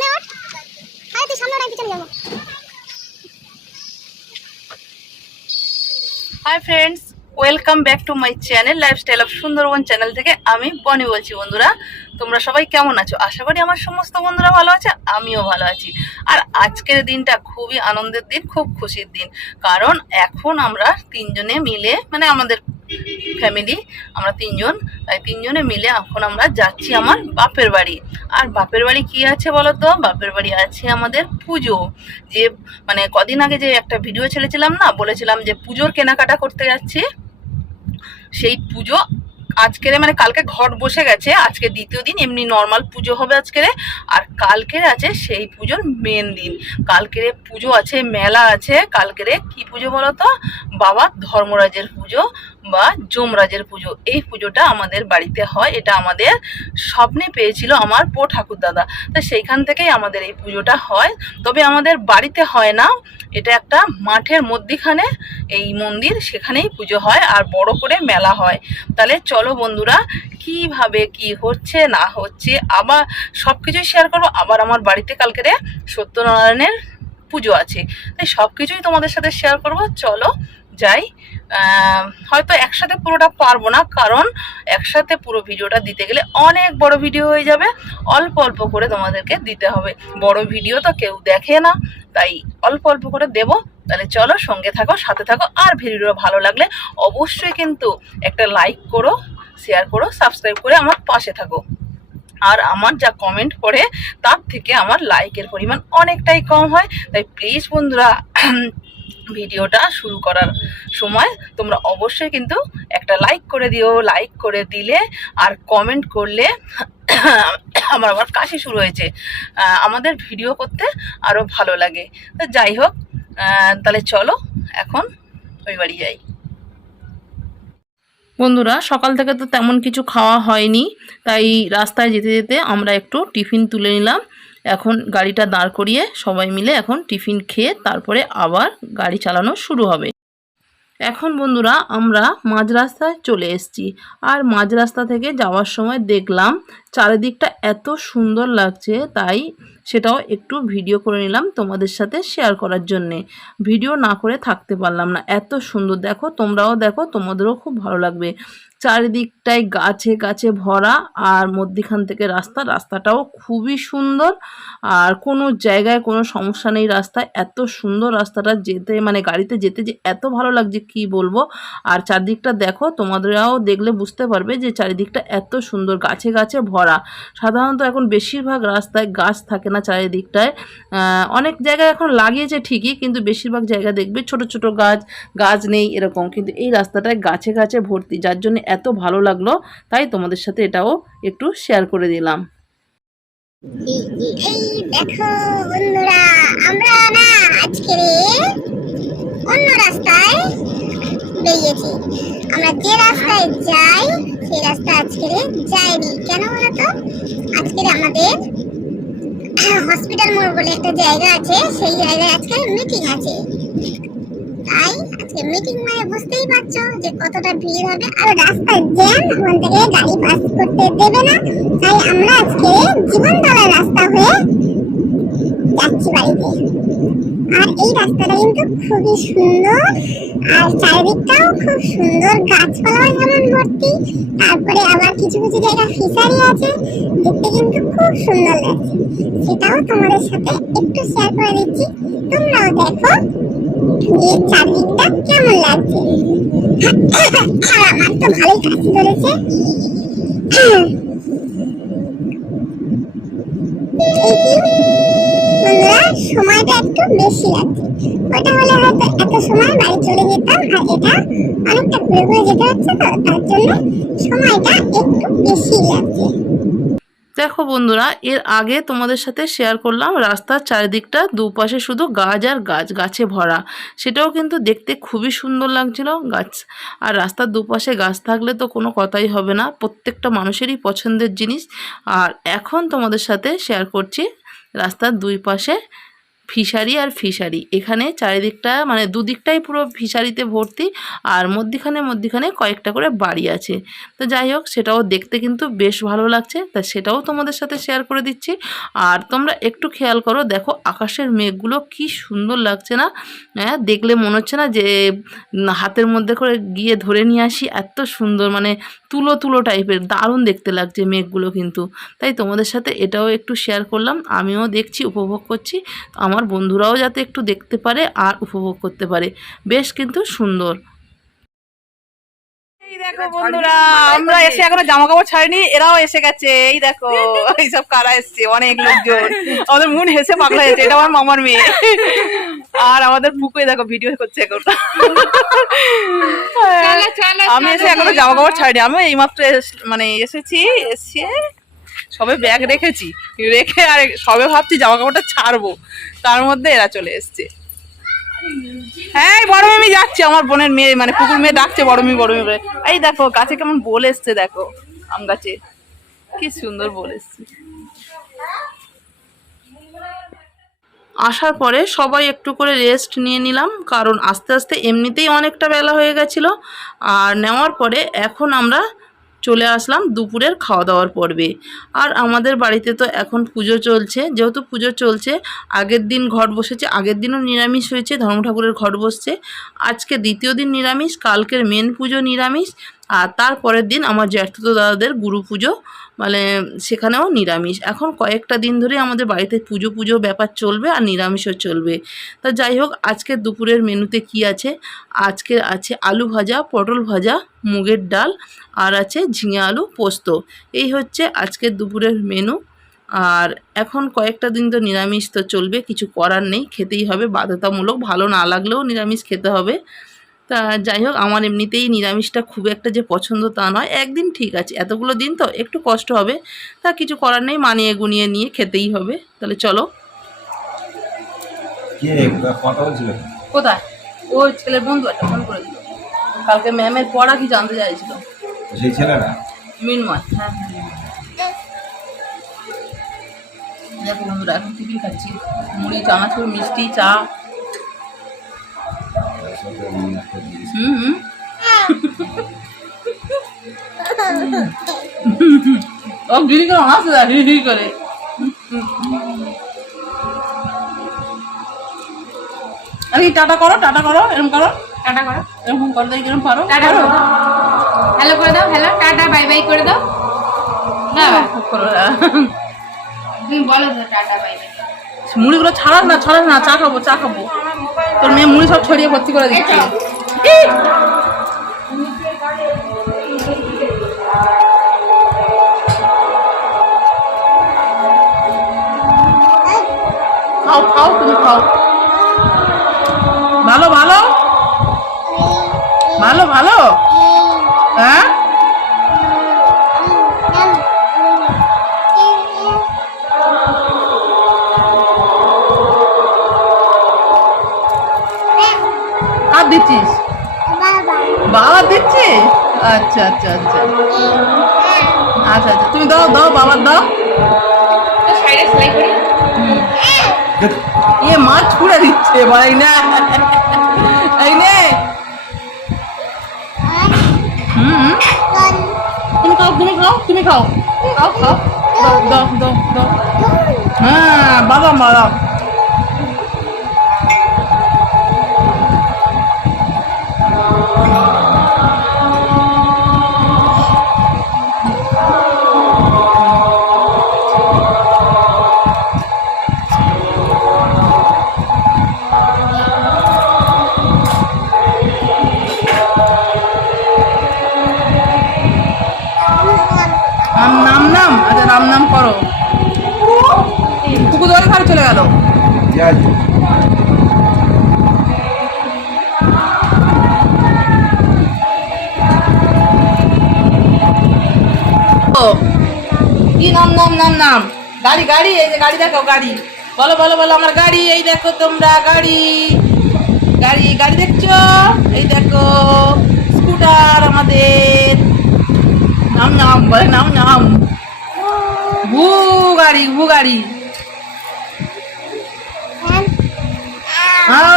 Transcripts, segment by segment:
সামনে ওঠ তুই সামনে ওঠ যাব। Hi friends welcome back to my channel lifestyle of Sundarban channel থেকে আমি বনি বলছি বন্ধুরা। তোমরা সবাই কেমন আছো? আশা করি আমার সমস্ত বন্ধুরা ভালো আছে, আমিও ভালো আছি। আর আজকের দিনটা খুবই আনন্দের দিন, খুব খুশির দিন। কারণ এখন আমরা তিনজনে মিলে মানে আমাদের ফ্যামিলি আমরা তিনজন। তাই তিনজনে মিলে এখন আমরা যাচ্ছি আমার বাপের বাড়ি। আর বাপের বাড়ি কি আছে বলো তো বাপের বাড়ি আছে আমাদের পুজো। যে মানে কদিন আগে যে একটা ভিডিও ছেড়েছিলাম না, বলেছিলাম যে পুজোর কেনাকাটা করতে যাচ্ছি। সেই পুজো আজকের মানে কালকে ঘট বসে গেছে। আজকে দ্বিতীয় দিন, এমনি নর্মাল পুজো হবে আজকের। আর কালকের আছে সেই পুজোর মেন দিন। কালকের পুজো আছে, মেলা আছে। কালকের কি পুজো বলো তো বাবা ধর্মরাজের পুজো। বা যমরাজের পুজো। এই পুজোটা আমাদের বাড়িতে হয়। এটা আমাদের স্বপ্নে পেয়েছিল আমার পো ঠাকুর দাদা। তো সেইখান থেকেই আমাদের এই পুজোটা হয়। তবে আমাদের বাড়িতে হয় না। এটা একটা মাঠের মধ্যিখানে এই মন্দির, সেখানেই পুজো হয় আর বড় করে মেলা হয়। তাহলে চলো বন্ধুরা, কীভাবে কি হচ্ছে, না হচ্ছে, আবার সব কিছুই শেয়ার করব। আবার আমার বাড়িতে কালকেরে সত্যনারায়ণের পুজো আছে। তাই সব কিছুই তোমাদের সাথে শেয়ার করব। চলো যাই হয়তো একসাথে পুরোটা পারব না, কারণ একসাথে পুরো ভিডিওটা দিতে গেলে অনেক বড় ভিডিও হয়ে যাবে। অল্প অল্প করে তোমাদেরকে দিতে হবে। বড় ভিডিও তো কেউ দেখে না, তাই অল্প অল্প করে দেবো। তাহলে চলো সঙ্গে থাকো, সাথে থাকো। আর ভিডিও ভালো লাগলে অবশ্যই কিন্তু একটা লাইক করো শেয়ার করো সাবস্ক্রাইব করে আমার পাশে থাকো। আর আমার যা কমেন্ট করে তার থেকে আমার লাইকের পরিমাণ অনেকটাই কম হয়। তাই প্লিজ বন্ধুরা ভিডিওটা শুরু করার সময় তোমরা অবশ্যই কিন্তু একটা লাইক করে দিও লাইক করে দিলে আর কমেন্ট করলে আমার আবার কাশি শুরু হয়েছে। আমাদের ভিডিও করতে আরও ভালো লাগে। তো যাই হোক তাহলে চলো এখন ওই বাড়ি যাই। বন্ধুরা, সকাল থেকে তো তেমন কিছু খাওয়া হয়নি, তাই রাস্তায় যেতে যেতে আমরা একটু টিফিন তুলে নিলাম। এখন গাড়িটা দাঁড় করিয়ে সবাই মিলে এখন টিফিন খেয়ে তারপরে আবার গাড়ি চালানো শুরু হবে। এখন বন্ধুরা আমরা মাঝ রাস্তায় চলে এসেছি। আর মাঝ রাস্তা থেকে যাওয়ার সময় দেখলাম চারিদিকটা এত সুন্দর লাগছে, তাই সেটাও একটু ভিডিও করে নিলাম তোমাদের সাথে শেয়ার করার জন্যে। ভিডিও না করে থাকতে পারলাম না, এত সুন্দর। দেখো, তোমরাও দেখো, তোমাদেরও খুব ভালো লাগবে। চারিদিকটায় গাছে গাছে ভরা আর মধ্যিখান থেকে রাস্তা, রাস্তাটাও খুবই সুন্দর। আর কোনো জায়গায় কোনো সমস্যা নেই রাস্তায়, এত সুন্দর রাস্তাটা যেতে মানে গাড়িতে যেতে যে এত ভালো লাগছে কি বলব? আর চারদিকটা দেখো, তোমাদেরও দেখলে বুঝতে পারবে যে চারিদিকটা এত সুন্দর, গাছে গাছে ভরা সাধারণত এখন বেশিরভাগ রাস্তায় গাছ থাকে না চারিদিকটায়। অনেক জায়গায় এখন লাগিয়েছে ঠিকই, কিন্তু বেশিরভাগ জায়গা দেখবে ছোট ছোট গাছ গাছ নেই এরকম। কিন্তু এই রাস্তাটায় গাছে গাছে ভর্তি, যার জন্য এত ভালো লাগল। তাই তোমাদের সাথে এটাও একটু শেয়ার করে দিলাম। আমরা না আজকে অন্য রাস্তায় বেরিয়েছি আমরা যে রাস্তায় যাই, সেই রাস্তা আজকে যাইনি কেন বলতো? আজকে আমাদের হসপিটাল মোড় বলে একটা জায়গা আছে। সেই জায়গায় আজকে মিটিং আছে। তাই আজকে মিটিং মানে বুঝতেই পারছ যে কতটা ভিড় হবে। আর রাস্তার জ্যাম থেকে গাড়ি পাস করতে দেবে না। তাই আমরা আজকে জীবনতলা রাস্তা হয়ে যাচ্ছি বাড়িতে। আর এই রাস্তাটা কিন্তু খুবই সুন্দর। আর চারিদিকটাও খুব সুন্দর। গাছপালাও যেমন ভর্তি, তারপরে আবার কিছু কিছু জায়গা ফিশারি আছে। দেখতে কিন্তু খুব সুন্দর লাগছে। সেটাও তোমাদের সাথে একটু শেয়ার করে দিচ্ছি। তোমরাও দেখো যে চারদিকটা কেমন লাগছে। আমার তো ভালোই কাশি ধরেছে। এই কি? বন্ধুরা, সময়টা একটু বেশি লাগছে ওটা হলে হয়তো এত সময় বাড়ি চলে যেতাম, আর এটা অনেকটা ঘুরে ঘুরে যেতে হচ্ছে তো, তার জন্য সময়টা একটু বেশি লাগছে। দেখো বন্ধুরা, এর আগে তোমাদের সাথে শেয়ার করলাম, রাস্তার চারিদিকটা দুপাশে শুধু গাছ আর গাছ, গাছে ভরা। সেটাও কিন্তু দেখতে খুবই সুন্দর লাগছিল গাছ। আর রাস্তার দুপাশে গাছ থাকলে তো কোনো কথাই হবে না, প্রত্যেকটা মানুষেরই পছন্দের জিনিস। আর এখন তোমাদের সাথে শেয়ার করছি রাস্তার দুই পাশে ফিশারি আর ফিশারি। এখানে চারিদিকটা মানে দুদিকটাই পুরো ফিশারিতে ভর্তি আর মধ্যিখানে মধ্যিখানে কয়েকটা করে বাড়ি আছে। তো যাই হোক, সেটাও দেখতে কিন্তু বেশ ভালো লাগছে। তা সেটাও তোমাদের সাথে শেয়ার করে দিচ্ছি। আর তোমরা একটু খেয়াল করো, দেখো আকাশের মেঘগুলো কি সুন্দর লাগছে না? হ্যাঁ দেখলে মনে হচ্ছে না যে হাতের মধ্যে করে গিয়ে ধরে নিয়ে আসি, এত সুন্দর। মানে তুলো তুলো টাইপের দারুণ দেখতে লাগছে মেঘগুলো কিন্তু। তাই তোমাদের সাথে এটাও একটু শেয়ার করলাম আমিও দেখছি উপভোগ করছি। আমার বন্ধুরাও যাতে একটু দেখতে পারে আর উপভোগ করতে পারে। বেশ কিন্তু সুন্দর। এই দেখো বন্ধুরা আমরা এসে এখনও জামা কাপড় ছাড়িনি এরাও এসে গেছে। এই দেখো এইসব কারা এসছে? অনেক লোকজন। আমাদের মন হেসে পাগলা হয়েছে এটা আমার মামার মেয়ে। আর আমাদের পুকুরে দেখো ভিডিও করছে এখন। আমি এসে এখনও জামা কাপড় ছাড়িনি। আমি এইমাত্র মানে এসেছি এসে সবে ব্যাগ রেখেছি। রেখে আর সবে ভাবছি জামা কাপড়টা ছাড়বো। তার মধ্যে এরা চলে এসছে। হ্যাঁ এই বড় মেয়ে যাচ্ছে আমার বোনের মেয়ে মানে কুকুর মেয়ে ডাকছে বড় মেয়ে বড় মেয়ে বলে এই দেখো গাছে কেমন বল এসছে দেখো আম গাছে। কি সুন্দর বল এসছে। আসার পরে সবাই একটু করে রেস্ট নিয়ে নিলাম, কারণ আস্তে আস্তে এমনিতেই অনেকটা বেলা হয়ে গেছিল। আর নেওয়ার পরে এখন আমরা চলে আসলাম দুপুরের খাওয়া দাওয়ার পর্বে। আর আমাদের বাড়িতে তো এখন পুজো চলছে। যেহেতু পুজো চলছে, আগের দিন ঘট বসেছে, আগের দিনও নিরামিষ হয়েছে ধর্ম ঠাকুরের ঘট বসছে। আজকে দ্বিতীয় দিন নিরামিষ, কালকের মেন পুজো নিরামিষ। আর তারপরের দিন আমার জ্যাঠতো দাদাদের গুরু পুজো মানে সেখানেও নিরামিষ। এখন কয়েকটা দিন ধরে আমাদের বাড়িতে পুজো পুজো ব্যাপার চলবে আর নিরামিষও চলবে। তা যাই হোক, আজকে দুপুরের মেনুতে কি আছে? আজকে আছে আলু ভাজা, পটল ভাজা, মুগের ডাল আর আছে ঝিঙে আলু পোস্ত। এই হচ্ছে আজকের দুপুরের মেনু। আর এখন কয়েকটা দিন তো নিরামিষ তো চলবে, কিছু করার নেই, খেতেই হবে। বাধ্যতামূলক, ভালো না লাগলেও নিরামিষ খেতে হবে। তা যাই হোক আমার এমনিতেই নিরামিষটা খুব একটা যে পছন্দ তা নয়। একদিন ঠিক আছে এতগুলো দিন তো একটু কষ্ট হবে। তা কিছু করার নেই মানিয়ে গুনিয়ে নিয়ে খেতেই হবে। তাহলে চলো। কে? কথা বলছিল কোথায়? ওই ছেলের বন্ধু একটা ফোন করে দিল। কালকে ম্যামের পড়া কি জানতে চাইছিল? সেই ছেলেটা? মিনময় হ্যাঁ হ্যাঁ। দেখো বন্ধুরা এখন টিফিন খাচ্ছি। মুড়ি চানাচুর মিষ্টি চা। হুম হুম ও গিরি করে হাসে হি হি করে আরে টাটা করো টাটা করো এরকম করো টাটা করো এরকম করো দেখি এরকম পারো টাটা করো হ্যালো করে দাও হ্যালো টাটা বাই বাই করে দাও না হ্যাঁ। তুমি বলো টাটা বাই বাই মুড়িগুলো ছাড়াস না ছাড়াস না চা খাব চা খাব তোর মেয়ে মুড়ি সব ছড়িয়ে ভর্তি করে দিচ্ছে। ভালো ভালো? ভালো ভালো? আচ্ছা আচ্ছা আচ্ছা। আচ্ছা আচ্ছা। তুমি দাও দাও বাবার দাও। এ মাছ ছুঁড়ে দিচ্ছে ভাই না। এই নে। হুম। তুমি খাও তুমি খাও তুমি খাও। খাও খাও। দাও দাও দাও দাও। হ্যাঁ বাদাম বাদাম। নাম নাম নাম আচ্ছা নাম নাম করো। পুকুর দোয়ারে ঘরে চলে গেল। কি নাম নাম নাম নাম? গাড়ি গাড়ি, এই যে গাড়ি দেখো, গাড়ি। বলো বলো বলো আমার গাড়ি, এই দেখো তোমরা গাড়ি। গাড়ি গাড়ি দেখছ? এই দেখো, স্কুটার আমাদের। নাম নাম বলে নাম নাম ভু গাড়ি ভু গাড়ি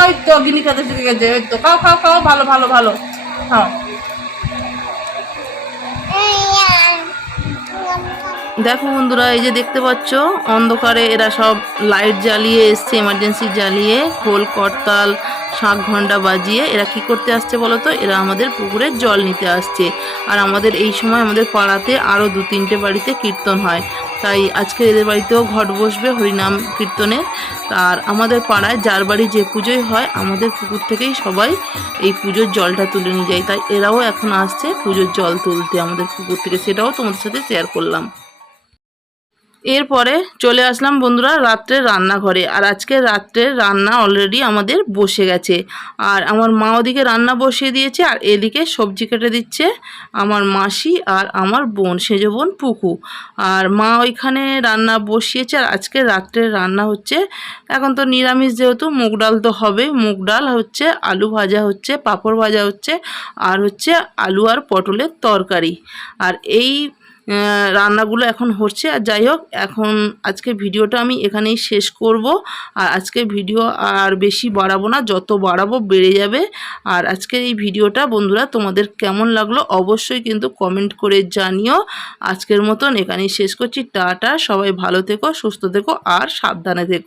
ওই তো, গিনি খেতে শিখে গেছে ওই তো। খাও খাও খাও, ভালো ভালো ভালো। খাও। দেখো বন্ধুরা, এই যে দেখতে পাচ্ছ, অন্ধকারে এরা সব লাইট জ্বালিয়ে এসছে এমার্জেন্সি জ্বালিয়ে, খোল, করতাল শাঁখ ঘণ্টা বাজিয়ে এরা কি করতে আসছে বলো তো? এরা আমাদের পুকুরে জল নিতে আসছে। আর আমাদের এই সময় আমাদের পাড়াতে আরও দু তিনটে বাড়িতে কীর্তন হয়। তাই আজকে এদের বাড়িতেও ঘট বসবে হরিনাম কীর্তনের। আর আমাদের পাড়ায় যার বাড়ি যে পুজোই হয়, আমাদের পুকুর থেকেই সবাই এই পুজোর জলটা তুলে নিয়ে যায়। তাই এরাও এখন আসছে পুজোর জল তুলতে আমাদের পুকুর থেকে। সেটাও তোমাদের সাথে শেয়ার করলাম। এরপরে চলে আসলাম বন্ধুরা রাত্রের রান্নাঘরে। আর আজকে রাত্রের রান্না অলরেডি আমাদের বসে গেছে। আর আমার মা ওদিকে রান্না বসিয়ে দিয়েছে, আর এদিকে সবজি কেটে দিচ্ছে আমার মাসি আর আমার বোন, সেজ বোন পুকু। আর মা ওইখানে রান্না বসিয়েছে, আর আজকে রাত্রের রান্না হচ্ছে, এখন তো নিরামিষ যেহেতু, মুগ ডাল তো হবে। মুগ ডাল হচ্ছে, আলু ভাজা হচ্ছে, পাঁপড় ভাজা হচ্ছে, আর হচ্ছে আলু আর পটলের তরকারি। আর এই রান্নাগুলো এখন হচ্ছে। আর যাই হোক, এখন আজকে ভিডিওটা আমি এখানেই শেষ করব। আর আজকে ভিডিও আর বেশি বাড়াবো না, যত বাড়াবো বেড়ে যাবে। আর আজকে এই ভিডিওটা বন্ধুরা তোমাদের কেমন লাগল অবশ্যই কিন্তু কমেন্ট করে জানিও। আজকের মতন এখানেই শেষ করছি। টাটা, সবাই ভালো থেকো, সুস্থ থেকো, আর সাবধানে থেকো।